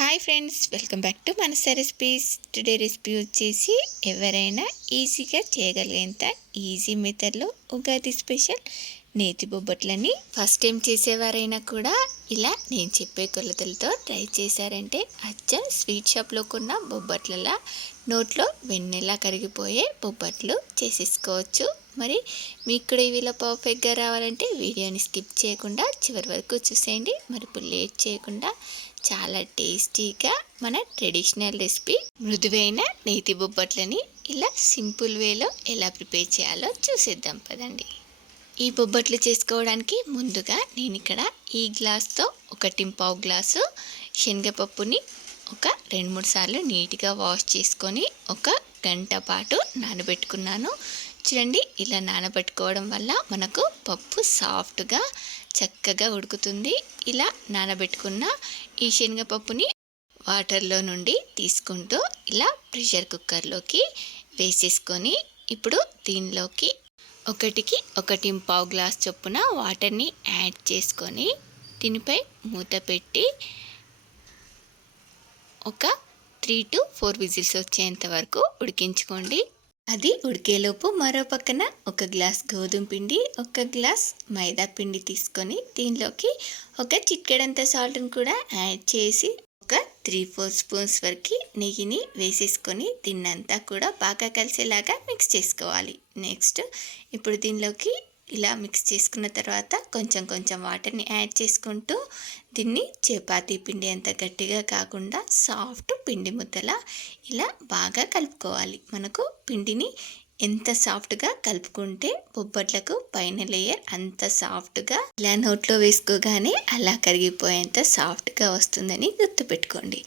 Hi friends welcome back to Manasa recipes today recipe వచ్చేసి ఎవరైనా ఈజీగా చేయగలిగేంత ఈజీ మెథడ్లో ఉగాది స్పెషల్ నేతి బొబ్బట్లని ఫస్ట్ టైం చేసేవారైనా కూడా ఇలా నేను చెప్పే కొలతలతో ట్రై చేశారంటే అచ్చం స్వీట్ షాప్లో కొన్న బొబ్బట్లలా నోట్లో వెన్నెలా కరిగిపోయే బొబ్బట్లు చేసేసుకోవచ్చు. మరి మీకు కూడా ఇవిలా పర్ఫెక్ట్గా రావాలంటే వీడియోని స్కిప్ చేయకుండా చివరి వరకు చూసేయండి. మరి లేట్ చేయకుండా చాలా టేస్టీగా మన ట్రెడిషనల్ రెసిపీ మృదువైన నేతి బొబ్బట్లని ఇలా సింపుల్ వేలో ఎలా ప్రిపేర్ చేయాలో చూసేద్దాం పదండి. ఈ బొబ్బట్లు చేసుకోవడానికి ముందుగా నేను ఇక్కడ ఈ గ్లాస్తో ఒకటి పావు గ్లాసు శనగపప్పుని ఒక రెండు మూడు సార్లు నీట్గా వాష్ చేసుకొని ఒక గంట పాటు నానబెట్టుకున్నాను. చూడండి. ఇలా నానబెట్టుకోవడం వల్ల మనకు పప్పు సాఫ్ట్గా చక్కగా ఉడుకుతుంది. ఇలా నానబెట్టుకున్న ఈ శనగపప్పుని వాటర్లో నుండి తీసుకుంటూ ఇలా ప్రెషర్ కుక్కర్లోకి వేసేసుకొని ఇప్పుడు దీనిలోకి ఒకటికి ఒకటి పావు గ్లాస్ చొప్పున వాటర్ని యాడ్ చేసుకొని దీనిపై మూత పెట్టి ఒక త్రీ టు ఫోర్ విజిల్స్ వచ్చేంత వరకు ఉడికించుకోండి. అది ఉడికేలోపు మరో పక్కన ఒక గ్లాస్ గోధుమ పిండి ఒక గ్లాస్ మైదా పిండి తీసుకొని దీనిలోకి ఒక చిట్కెడంత సాల్ట్ని కూడా యాడ్ చేసి ఒక త్రీ ఫోర్ స్పూన్స్ వరకు నెయ్యిని వేసేసుకొని దీన్నంతా కూడా బాగా కలిసేలాగా మిక్స్ చేసుకోవాలి. నెక్స్ట్ ఇప్పుడు దీనిలోకి ఇలా మిక్స్ చేసుకున్న తర్వాత కొంచెం కొంచెం వాటర్ని యాడ్ చేసుకుంటూ దీన్ని చపాతీ పిండి అంత గట్టిగా కాకుండా సాఫ్ట్ పిండి ముద్దలా ఇలా బాగా కలుపుకోవాలి. మనకు పిండిని ఎంత సాఫ్ట్గా కలుపుకుంటే బొబ్బట్లకు పైన లేయర్ అంత సాఫ్ట్గా ఇలా నోట్లో వేసుకోగానే అలా కరిగిపోయేంత సాఫ్ట్గా వస్తుందని గుర్తుపెట్టుకోండి.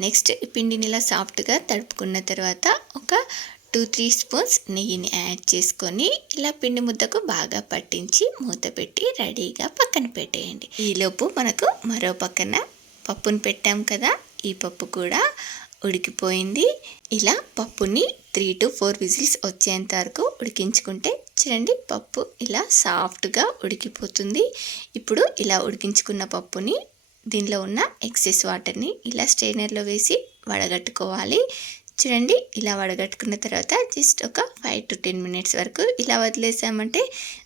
నెక్స్ట్ పిండిని ఇలా సాఫ్ట్గా తడుపుకున్న తర్వాత ఒక టూ త్రీ స్పూన్స్ నెయ్యిని యాడ్ చేసుకొని ఇలా పిండి ముద్దకు బాగా పట్టించి మూత పెట్టి రెడీగా పక్కన పెట్టేయండి. ఈలోపు మనకు మరో పక్కన పప్పును పెట్టాం కదా ఈ పప్పు కూడా ఉడికిపోయింది. ఇలా పప్పుని త్రీ టు ఫోర్ విజిల్స్ వచ్చేంత వరకు ఉడికించుకుంటే చూడండి పప్పు ఇలా సాఫ్ట్గా ఉడికిపోతుంది. ఇప్పుడు ఇలా ఉడికించుకున్న పప్పుని దీనిలో ఉన్న ఎక్సెస్ వాటర్ని ఇలా స్ట్రైనర్లో వేసి వడగట్టుకోవాలి. చూడండి ఇలా వడగట్టుకున్న తర్వాత జస్ట్ ఒక ఫైవ్ టు టెన్ మినిట్స్ వరకు ఇలా వదిలేసామంటే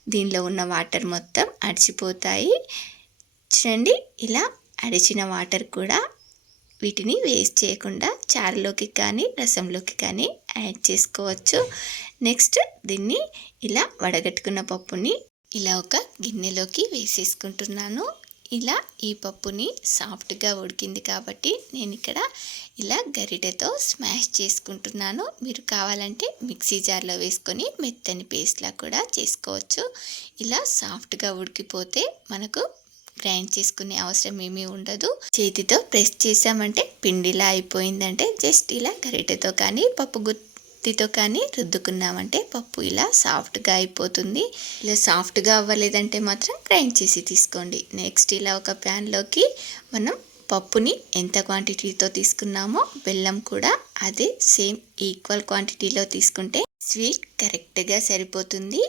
దీనిలో ఉన్న వాటర్ మొత్తం అడిచిపోతాయి. చూడండి ఇలా అడిచిన వాటర్ కూడా వీటిని వేస్ట్ చేయకుండా చారులోకి కానీ రసంలోకి కానీ యాడ్ చేసుకోవచ్చు. నెక్స్ట్ దీన్ని ఇలా వడగట్టుకున్న పప్పుని ఇలా ఒక గిన్నెలోకి వేసేసుకుంటున్నాను. ఇలా ఈ పప్పుని సాఫ్ట్గా ఉడికింది కాబట్టి నేను ఇక్కడ ఇలా గరిటెతో స్మాష్ చేసుకుంటున్నాను. మీరు కావాలంటే మిక్సీ జార్లో వేసుకొని మెత్తని పేస్ట్లా కూడా చేసుకోవచ్చు. ఇలా సాఫ్ట్గా ఉడికిపోతే మనకు గ్రైండ్ చేసుకునే అవసరం ఏమీ ఉండదు. చేతితో ప్రెస్ చేసామంటే పిండిలా అయిపోయిందంటే జస్ట్ ఇలా గరిటెతో కానీ పప్పు గుర్తు కత్తితో కానీ రుద్దుకున్నామంటే పప్పు ఇలా సాఫ్ట్గా అయిపోతుంది. ఇలా సాఫ్ట్గా అవ్వలేదంటే మాత్రం గ్రైండ్ చేసి తీసుకోండి. నెక్స్ట్ ఇలా ఒక ప్యాన్లోకి మనం పప్పుని ఎంత క్వాంటిటీతో తీసుకున్నామో బెల్లం కూడా అదే సేమ్ ఈక్వల్ క్వాంటిటీలో తీసుకుంటే స్వీట్ కరెక్ట్గా సరిపోతుంది.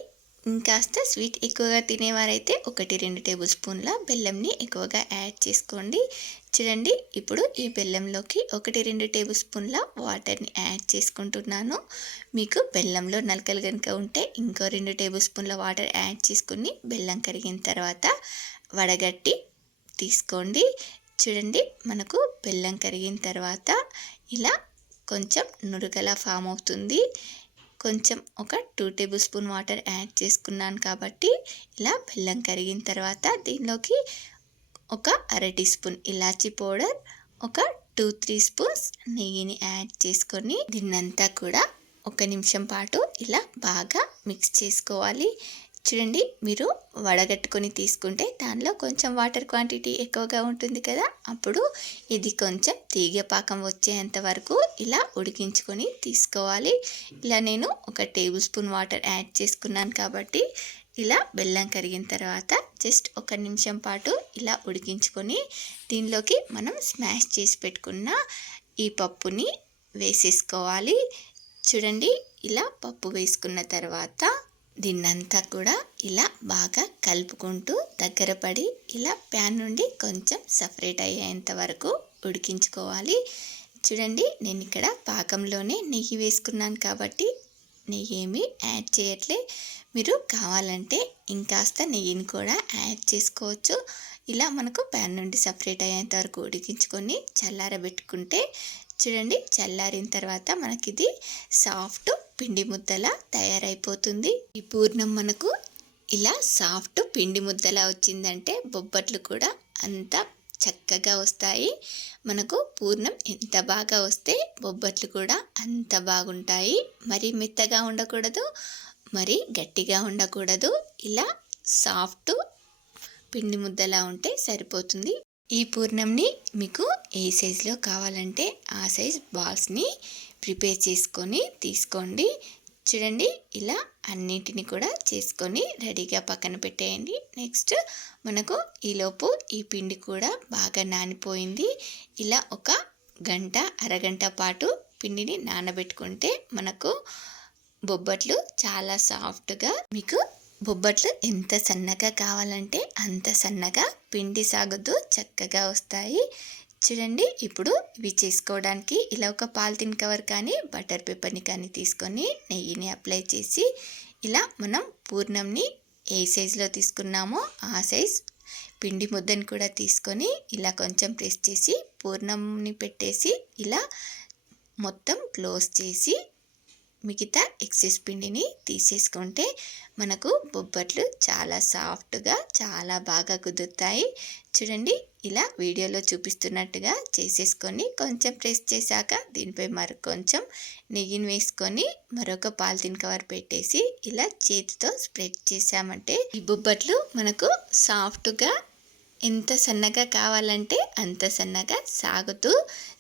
ఇంకాస్త స్వీట్ ఎక్కువగా తినేవారైతే ఒకటి రెండు టేబుల్ స్పూన్ల బెల్లంని ఎక్కువగా యాడ్ చేసుకోండి. చూడండి ఇప్పుడు ఈ బెల్లంలోకి ఒకటి రెండు టేబుల్ స్పూన్ల వాటర్ని యాడ్ చేసుకుంటున్నాను. మీకు బెల్లంలో నలకలు కనుక ఉంటే ఇంకో రెండు టేబుల్ స్పూన్ల వాటర్ యాడ్ చేసుకుని బెల్లం కరిగిన తర్వాత వడగట్టి తీసుకోండి. చూడండి మనకు బెల్లం కరిగిన తర్వాత ఇలా కొంచెం నురుగలా ఫామ్ అవుతుంది. కొంచెం ఒక two table spoon water add చేసుకున్నాను కాబట్టి ఇలా బెల్లం కరిగిన తర్వాత దీనిలోకి ఒక అర టీ స్పూన్ ఇలాచీ పౌడర్ ఒక టూ త్రీ స్పూన్స్ నెయ్యిని యాడ్ చేసుకొని దీన్నంతా కూడా ఒక నిమిషం పాటు ఇలా బాగా మిక్స్ చేసుకోవాలి. చూడండి మీరు వడగట్టుకొని తీసుకుంటే దానిలో కొంచెం వాటర్ క్వాంటిటీ ఎక్కువగా ఉంటుంది కదా. అప్పుడు ఇది కొంచెం తీగ పాకం వచ్చేంత వరకు ఇలా ఉడికించుకొని తీసుకోవాలి. ఇలా నేను ఒక టేబుల్ స్పూన్ వాటర్ యాడ్ చేసుకున్నాను కాబట్టి ఇలా బెల్లం కరిగిన తర్వాత జస్ట్ ఒక నిమిషం పాటు ఇలా ఉడికించుకొని దీనిలోకి మనం స్మాష్ చేసి పెట్టుకున్న ఈ పప్పుని వేసేసుకోవాలి. చూడండి ఇలా పప్పు వేసుకున్న తర్వాత దీన్నంతా కూడా ఇలా బాగా కలుపుకుంటూ దగ్గర పడి ఇలా ప్యాన్ నుండి కొంచెం సపరేట్ అయ్యేంత వరకు ఉడికించుకోవాలి. చూడండి నేను ఇక్కడ పాకంలోనే నెయ్యి వేసుకున్నాను కాబట్టి నెయ్యి ఏమీ యాడ్ చేయట్లే. మీరు కావాలంటే ఇంకాస్త నెయ్యిని కూడా యాడ్ చేసుకోవచ్చు. ఇలా మనకు ప్యాన్ నుండి సపరేట్ అయ్యేంత వరకు ఉడికించుకొని చల్లారబెట్టుకుంటే చూడండి చల్లారిన తర్వాత మనకి ఇది సాఫ్ట్ పిండి ముద్దలా తయారైపోతుంది. ఈ పూర్ణం మనకు ఇలా సాఫ్ట్ పిండి ముద్దలా వచ్చిందంటే బొబ్బట్లు కూడా అంత చక్కగా వస్తాయి. మనకు పూర్ణం ఎంత బాగా వస్తే బొబ్బట్లు కూడా అంత బాగుంటాయి. మరి మెత్తగా ఉండకూడదు మరి గట్టిగా ఉండకూడదు. ఇలా సాఫ్ట్ పిండి ముద్దలా ఉంటే సరిపోతుంది. ఈ పూర్ణంని మీకు ఏ సైజులో కావాలంటే ఆ సైజ్ బాల్స్ని ప్రిపేర్ చేసుకొని తీసుకోండి. చూడండి ఇలా అన్నిటిని కూడా చేసుకొని రెడీగా పక్కన పెట్టేయండి. నెక్స్ట్ మనకు ఈలోపు ఈ పిండి కూడా బాగా నానిపోయింది. ఇలా ఒక గంట అరగంట పాటు పిండిని నానబెట్టుకుంటే మనకు బొబ్బట్లు చాలా సాఫ్ట్గా మీకు బొబ్బట్లు ఎంత సన్నగా కావాలంటే అంత సన్నగా పిండి సాగుతూ చక్కగా వస్తాయి. చూడండి ఇప్పుడు ఇవి చేసుకోవడానికి ఇలా ఒక పాలిథిన్ కవర్ కానీ బటర్ పేపర్ని కానీ తీసుకొని నెయ్యిని అప్లై చేసి ఇలా మనం పూర్ణంని ఏ సైజులో తీసుకున్నామో ఆ సైజ్ పిండి ముద్దని కూడా తీసుకొని ఇలా కొంచెం ప్రెస్ చేసి పూర్ణంని పెట్టేసి ఇలా మొత్తం క్లోజ్ చేసి మిగతా ఎక్సెస్ పిండిని తీసేసుకుంటే మనకు బొబ్బట్లు చాలా సాఫ్ట్గా చాలా బాగా కుదురుతాయి. చూడండి ఇలా వీడియోలో చూపిస్తున్నట్టుగా చేసేసుకొని కొంచెం ప్రెస్ చేశాక దీనిపై మరి కొంచెం నెయ్యిని వేసుకొని మరొక పాలిథిన్ కవర్ పెట్టేసి ఇలా చేతితో స్ప్రెడ్ చేసామంటే ఈ బొబ్బట్లు మనకు సాఫ్ట్గా ఎంత సన్నగా కావాలంటే అంత సన్నగా సాగుతూ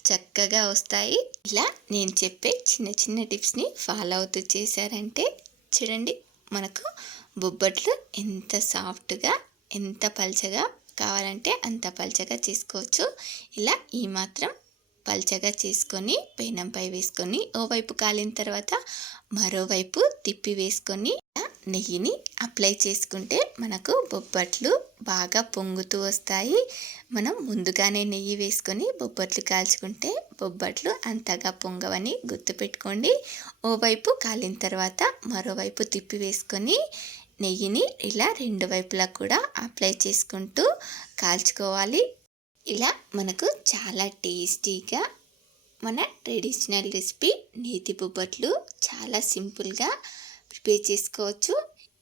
చక్కగా వస్తాయి. ఇలా నేను చెప్పే చిన్న చిన్న టిప్స్ని ఫాలో అవుతూ చేశారంటే చూడండి మనకు బొబ్బట్లు ఎంత సాఫ్ట్గా ఎంత పల్చగా కావాలంటే అంత పల్చగా చేసుకోవచ్చు. ఇలా ఈ మాత్రం పల్చగా చేసుకొని పెనంపై వేసుకొని ఓవైపు కాలిన తర్వాత మరోవైపు తిప్పి వేసుకొని నెయ్యిని అప్లై చేసుకుంటే మనకు బొబ్బట్లు బాగా పొంగుతూ వస్తాయి. మనం ముందుగానే నెయ్యి వేసుకొని బొబ్బట్లు కాల్చుకుంటే బొబ్బట్లు అంతగా పొంగవని గుర్తుపెట్టుకోండి ఓవైపు కాలిన తర్వాత మరోవైపు తిప్పి వేసుకొని నెయ్యిని ఇలా రెండు వైపులా కూడా అప్లై చేసుకుంటూ కాల్చుకోవాలి. ఇలా మనకు చాలా టేస్టీగా మన ట్రెడిషనల్ రెసిపీ నేతి బొబ్బట్లు చాలా సింపుల్గా ప్రిపేర్ చేసుకోవచ్చు.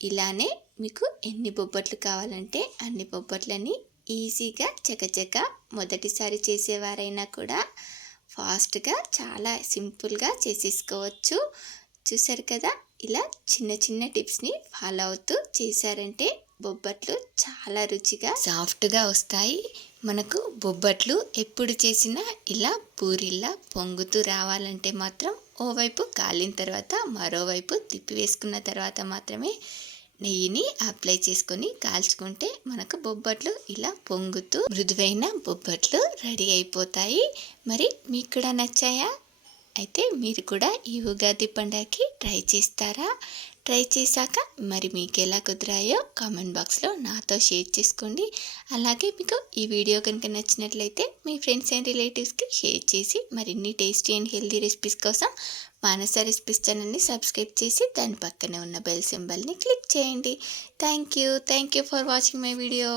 ఇలానే మీకు ఎన్ని బొబ్బట్లు కావాలంటే అన్ని బొబ్బట్లని ఈజీగా చకచక మొదటిసారి చేసేవారైనా కూడా ఫాస్ట్గా చాలా సింపుల్గా చేసేసుకోవచ్చు. చూసారు కదా? ఇలా చిన్న చిన్న టిప్స్ని ఫాలో అవుతూ చేశారంటే బొబ్బట్లు చాలా రుచిగా సాఫ్ట్గా వస్తాయి. మనకు బొబ్బట్లు ఎప్పుడు చేసినా ఇలా పూరిల్లా పొంగుతూ రావాలంటే మాత్రం ఓవైపు కాలిన తర్వాత మరోవైపు తిప్పి వేసుకున్న తర్వాత మాత్రమే నెయ్యిని అప్లై చేసుకొని కాల్చుకుంటే మనకు బొబ్బట్లు ఇలా పొంగుతూ మృదువైన బొబ్బట్లు రెడీ అయిపోతాయి. మరి మీకు కూడా నచ్చాయా? అయితే మీరు కూడా ఈ ఉగాది పండగకి ట్రై చేస్తారా? ట్రై చేశాక మరి మీకు ఎలా కుదిరాయో కామెంట్ బాక్స్లో నాతో షేర్ చేసుకోండి. అలాగే మీకు ఈ వీడియో కనుక నచ్చినట్లయితే మీ ఫ్రెండ్స్ అండ్ రిలేటివ్స్కి షేర్ చేసి మరిన్ని టేస్టీ అండ్ హెల్దీ రెసిపీస్ కోసం మానస రెసిపీస్ ఛానల్ని సబ్స్క్రైబ్ చేసి దాని పక్కనే ఉన్న బెల్ సింబల్ని క్లిక్ చేయండి. Thank you thank you for watching my video